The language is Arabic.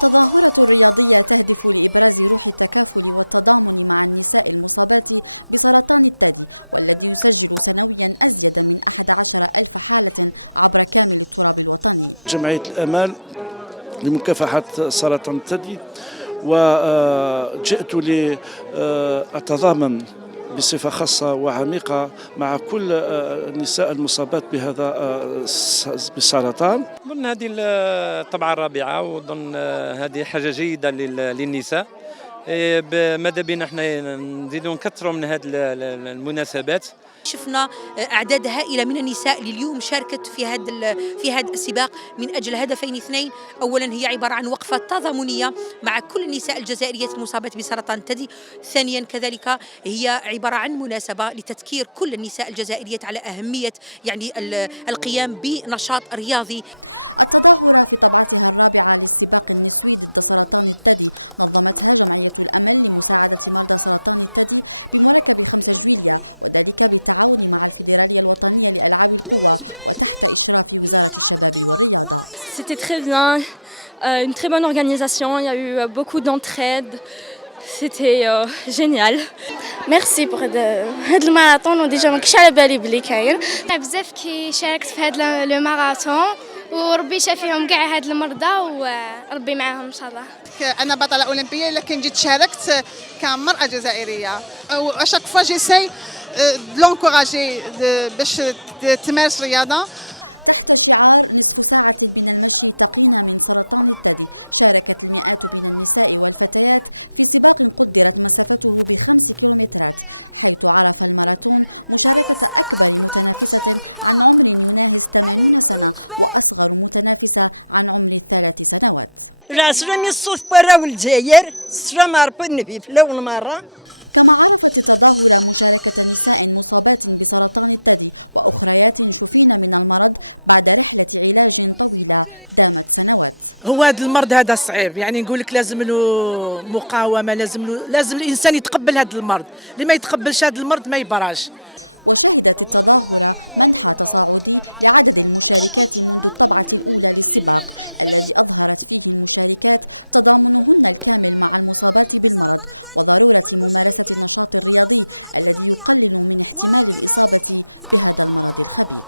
تظاهرة رياضية تهدف لإبراز روح التكافل والتضامن مع النساء المصابات بسرطان الثدي، والذي يسجل سنويا أزيد من 11,000 حالة عبر كامل التراب الوطني. جمعية الأمال لمكافحة سرطان الثدي، وجئت لأتضامن بصفة خاصة وعميقة مع كل النساء المصابات بهذا بالسرطان. أظن هذه الطبعة الرابعة، وأظن هذه حاجة جيدة للنساء. ماذا بنا احنا نزيدوا نكثروا من هذه المناسبات. شفنا أعداد هائلة من النساء اللي اليوم شاركت في هذا السباق من أجل هدفين اثنين. أولا هي عبارة عن وقفة تضامنية مع كل النساء الجزائريات المصابات بسرطان الثدي. ثانيا كذلك هي عبارة عن مناسبة لتذكير كل النساء الجزائريات على أهمية القيام بنشاط رياضي. التظاهرة في طبعتها الرابعة للسباق النسوي ضد سرطان الثدي نظمتها جمعية الأمل لمساعدة مرضى سرطان الثدي بمركب 5 جويلية، وذلك بالتعاون مع الفيدرالية الوطنية لألعاب القوى وتحت إشراف وزارة الشباب والرياضة. C'était très bien, une très bonne organisation, il y a eu beaucoup d'entraide, c'était génial. ميرسي بوغ هاد الماراثون، وديجا ما كنتش على بالي بلي كاين بزاف كي شاركت في هذا الماراثون، وربي يشافي فيهم كاع هاد المرضى وربي معاهم ان شاء الله. انا بطله اولمبيه، لكن جيت شاركت كمراه جزائريه، واشاك فوا جيساي لونكوراجي باش تمارس رياضه. تحت شعار نصف ساعة من المشي تقينا من سرطان الثدي، شاركت المئات من النساء والفتيات في سباق قدرت مسافته ب5 كيلومترات، حيث عرف الماراثون مشاركة أكبر متنافسة عن عمر يناهز 80 سنة وأصغر متنافسة عن عمر 3 سنوات. كما عرفت التظاهرة مشاركة نساء مصابات بسرطان الثدي وأخريات شفين من المرض بعد رحلة علاج طويلة دامت سنوات. هو هذا المرض هذا صعيب، يعني نقول لك لازم له مقاومة، لازم الإنسان يتقبل هذا المرض، اللي ما يتقبلش هذا المرض ما يبراش. وشهدت التظاهرة منح تصاعدي لعدد المشاركات منذ الطبعة الأولى للسباق، الذي أظهرت فيه المشاركات تضامنهن الكامل مع المصابات بالمرض وضرورة ممارسة النشاط الرياضي الذي يقلل من احتمال الإصابة بهذا المرض الخبيث.